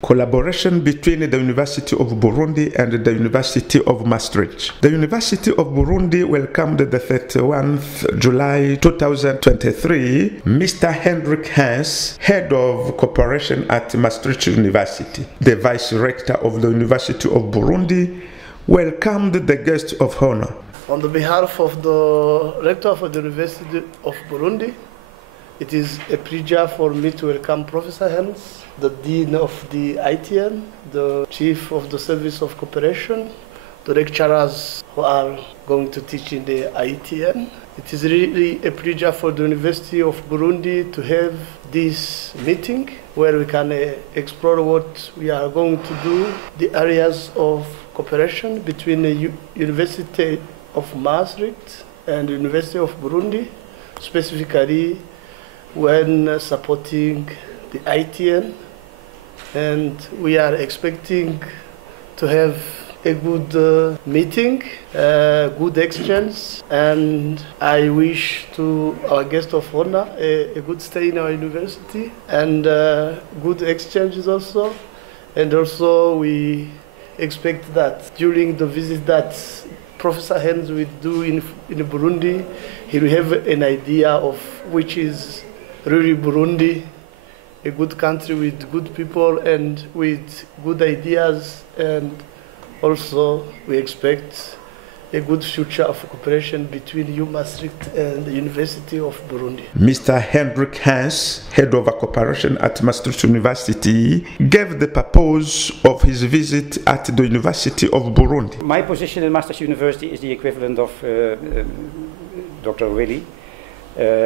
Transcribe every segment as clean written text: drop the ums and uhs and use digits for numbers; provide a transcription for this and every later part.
Collaboration between the University of Burundi and the University of Maastricht. The University of Burundi welcomed the 31st July 2023 Mr. Hendrik Hans, Head of Cooperation at Maastricht University. The Vice Rector of the University of Burundi welcomed the guest of honor. On the behalf of the Rector of the University of Burundi, it is a pleasure for me to welcome Professor Hans, the Dean of the ITN, the Chief of the Service of Cooperation, the lecturers who are going to teach in the ITN. It is really a pleasure for the University of Burundi to have this meeting where we can explore what we are going to do, the areas of cooperation between the University of Maastricht and the University of Burundi, specifically when supporting the ITN, and we are expecting to have a good meeting, good exchange, and I wish to our guest of honor a good stay in our university and good exchanges also. And also we expect that during the visit that Professor Hans will do in Burundi, he will have an idea of which is really Burundi, a good country with good people and with good ideas, and also we expect a good future of cooperation between Maastricht and the University of Burundi. Mr. Hendrik Hans, Head of Cooperation at Maastricht University, gave the purpose of his visit at the University of Burundi. My position in Maastricht University is the equivalent of Dr. Willy.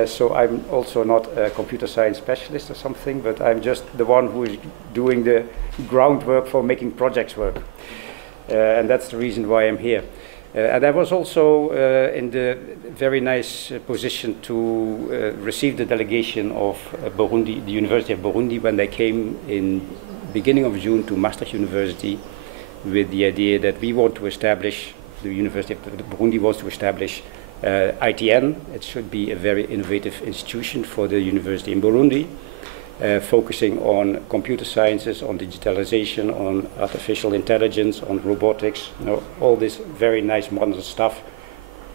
So I'm also not a computer science specialist or something, but I'm just the one who is doing the groundwork for making projects work. And that's the reason why I'm here. And I was also in the very nice position to receive the delegation of Burundi, the University of Burundi, when they came in beginning of June to Maastricht University with the idea that we want to establish, the University of Burundi wants to establish ITN. It should be a very innovative institution for the university in Burundi, focusing on computer sciences, on digitalization, on artificial intelligence, on robotics, all this very nice modern stuff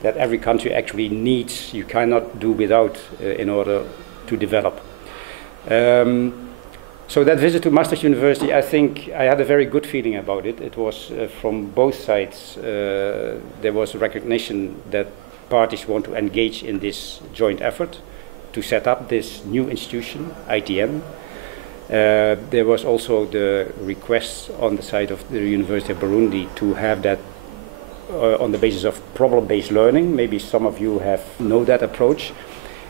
that every country actually needs, you cannot do without in order to develop. So that visit to Maastricht University, I think I had a very good feeling about it. It was from both sides, there was a recognition that parties want to engage in this joint effort to set up this new institution, ITN. There was also the request on the side of the University of Burundi to have that on the basis of problem-based learning. Maybe some of you know that approach.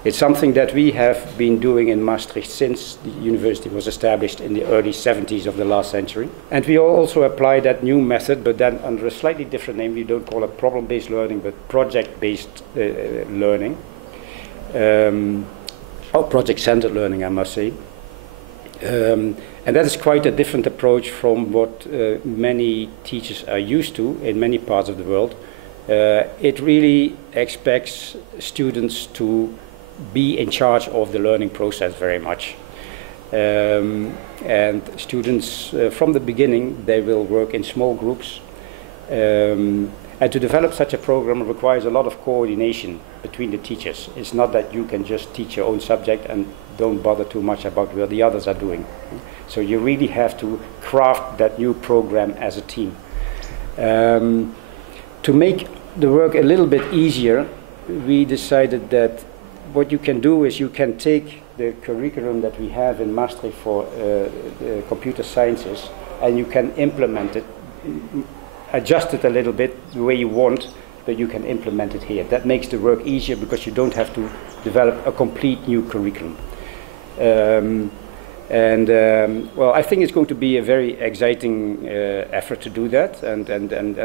It's something that we have been doing in Maastricht since the university was established in the early 70s of the last century. And we also apply that new method, but then under a slightly different name. We don't call it problem-based learning, but project-based learning. Or project-centered learning, I must say. And that is quite a different approach from what many teachers are used to in many parts of the world. It really expects students to be in charge of the learning process very much. And students, from the beginning, they will work in small groups. And to develop such a program requires a lot of coordination between the teachers. It's not that you can just teach your own subject and don't bother too much about what the others are doing. So you really have to craft that new program as a team. To make the work a little bit easier, we decided that what you can do is you can take the curriculum that we have in Maastricht for computer sciences, and you can implement it, adjust it a little bit the way you want, but you can implement it here. That makes the work easier because you don't have to develop a complete new curriculum. Well, I think it's going to be a very exciting effort to do that, and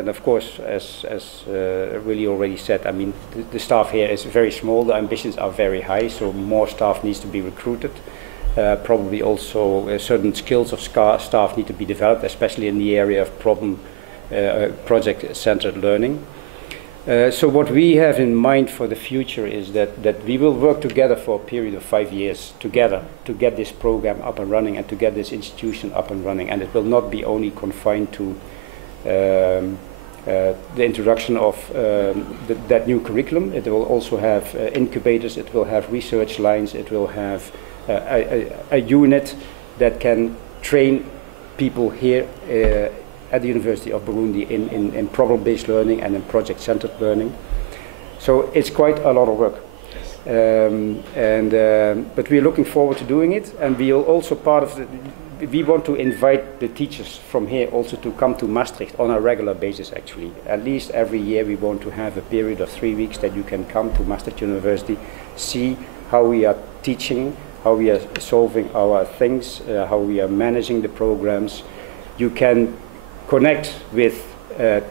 of course, as Willy already said, I mean, the staff here is very small, the ambitions are very high, so more staff needs to be recruited. Probably also certain skills of staff need to be developed, especially in the area of project-centered learning. So what we have in mind for the future is that we will work together for a period of 5 years together to get this program up and running and to get this institution up and running. And it will not be only confined to the introduction of that new curriculum. It will also have incubators, it will have research lines, it will have a unit that can train people here at the University of Burundi in problem-based learning and in project-centered learning. So it's quite a lot of work. But we're looking forward to doing it, and we'll also we want to invite the teachers from here also to come to Maastricht on a regular basis actually. At least every year we want to have a period of 3 weeks that you can come to Maastricht University, see how we are teaching, how we are solving our things, how we are managing the programs. You can connect with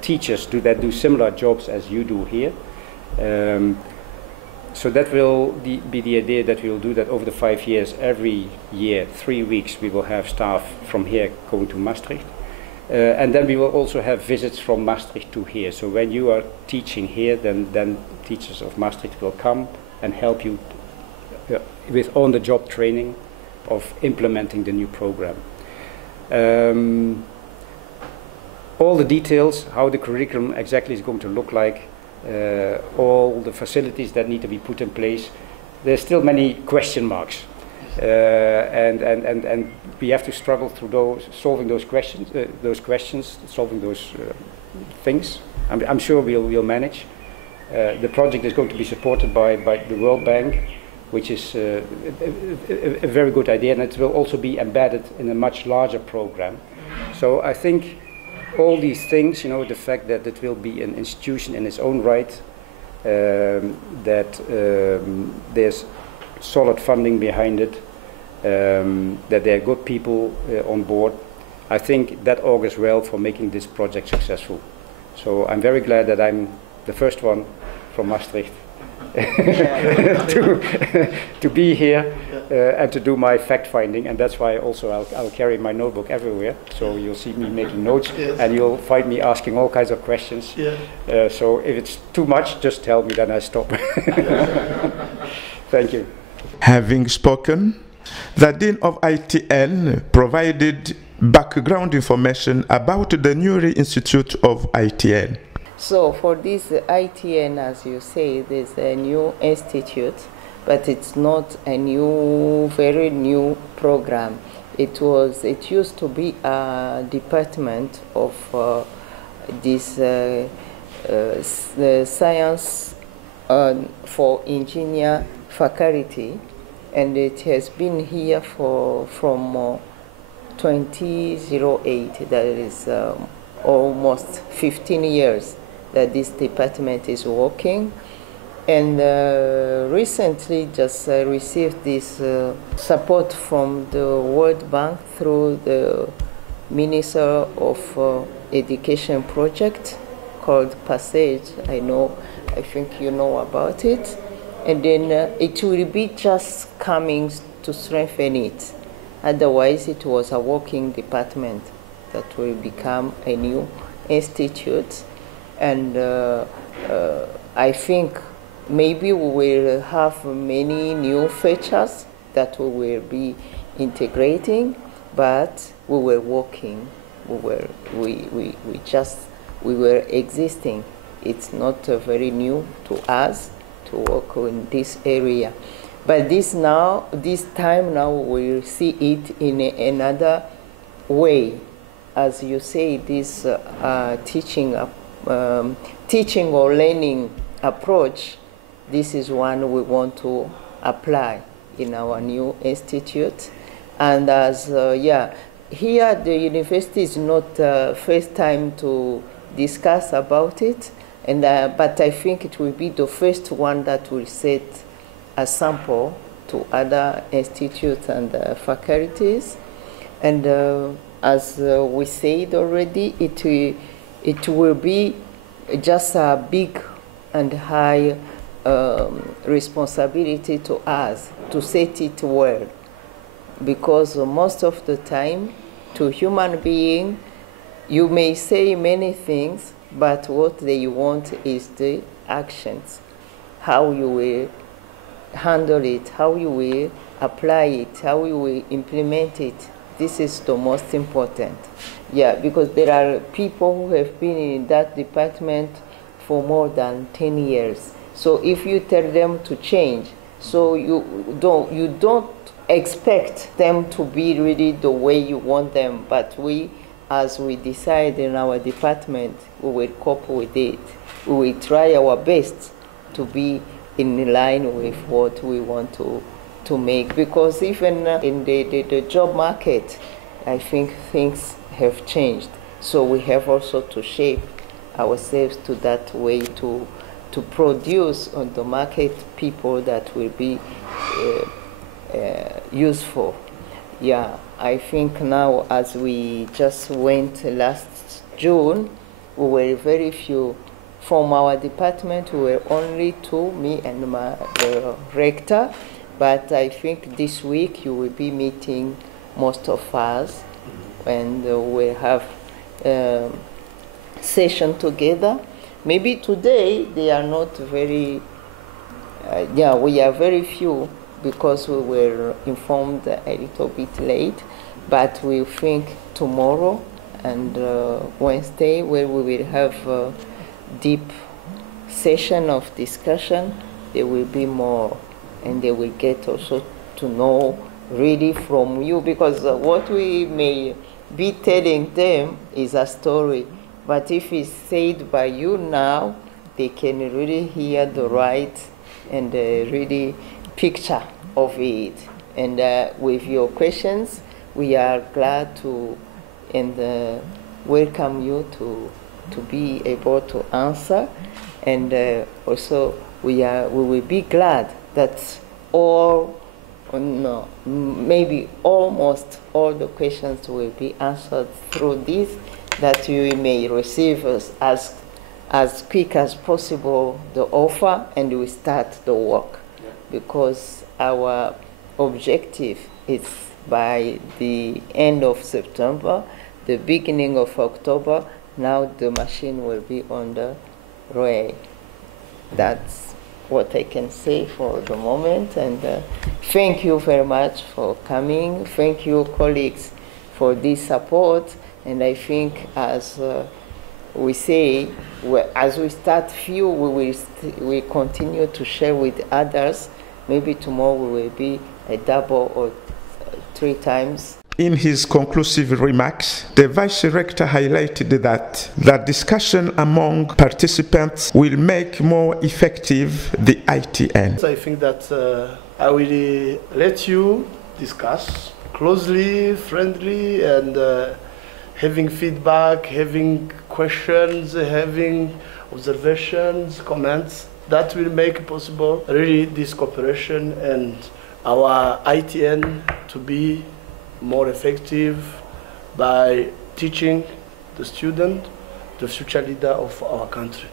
teachers that do similar jobs as you do here. So that will be the idea, that we will do that over the 5 years. Every year, 3 weeks, we will have staff from here going to Maastricht. And then we will also have visits from Maastricht to here. So when you are teaching here, then teachers of Maastricht will come and help you with on-the-job training of implementing the new program. All the details, how the curriculum exactly is going to look like, all the facilities that need to be put in place, there's still many question marks. And we have to struggle through solving those questions, solving those things. I'm sure we'll manage. The project is going to be supported by the World Bank, which is a very good idea, and it will also be embedded in a much larger program. So I think all these things, the fact that it will be an institution in its own right, that there's solid funding behind it, that there are good people on board, I think that augurs well for making this project successful. So I'm very glad that I'm the first one from Maastricht to be here and to do my fact-finding, and that's why also I'll carry my notebook everywhere, so you'll see me making notes, and you'll find me asking all kinds of questions. So if it's too much, just tell me, then I stop. Thank you. Having spoken, the Dean of ITN provided background information about the newly Institute of ITN. So for this ITN, as you say, there's a new institute, but it's not a very new program. It used to be a department of this science for engineer faculty, and it has been here from 2008. That is almost 15 years that this department is working, and recently just received this support from the World Bank through the Minister of Education project called Passage. I think you know about it, and then it will be just coming to strengthen it. Otherwise, it was a working department that will become a new institute. And I think maybe we will have many new features that we will be integrating, but we were working, we were existing. It's not very new to us to work in this area. But this time now we'll see it in another way. As you say, this teaching or learning approach, this is one we want to apply in our new institute. And as here at the university is not first time to discuss about it, and but I think it will be the first one that will set a sample to other institutes and faculties. And as we said already, it will be just a big and high responsibility to us to set it well, because most of the time to human being you may say many things, but what they want is the actions, how you will handle it, how you will apply it, how you will implement it. This is the most important. Yeah, because there are people who have been in that department for more than 10 years. So if you tell them to change, so you don't expect them to be really the way you want them, but as we decide in our department, we will cope with it. We will try our best to be in line with what we want to make. Because even in the job market, I think things have changed. So we have also to shape ourselves to that way to produce on the market people that will be useful. Yeah, I think now, as we just went last June, we were very few. From our department, we were only two, me and the rector. But I think this week you will be meeting most of us, and we'll have session together. Maybe today they are not very, we are very few because we were informed a little bit late, but we think tomorrow and Wednesday, where we will have a deep session of discussion, there will be more, and they will get also to know really from you, because what we may be telling them is a story, but if it's said by you now, they can really hear the right and really picture of it. And with your questions, we are glad to and welcome you to be able to answer, and also we will be glad that maybe almost all the questions will be answered through this, that you may receive as quick as possible the offer, and we start the work. Yeah. Because our objective is by the end of September, the beginning of October, now the machine will be on the way. That's what I can say for the moment, and thank you very much for coming. Thank you, colleagues, for this support, and I think as we say, as we start few, we continue to share with others. Maybe tomorrow we will be a double or 3 times. In his conclusive remarks, the Vice Rector highlighted that the discussion among participants will make more effective the ITN. I think that I will let you discuss closely, friendly, and having feedback, having questions, having observations, comments. That will make possible really this cooperation and our ITN to be more effective by teaching the student, the future leader of our country.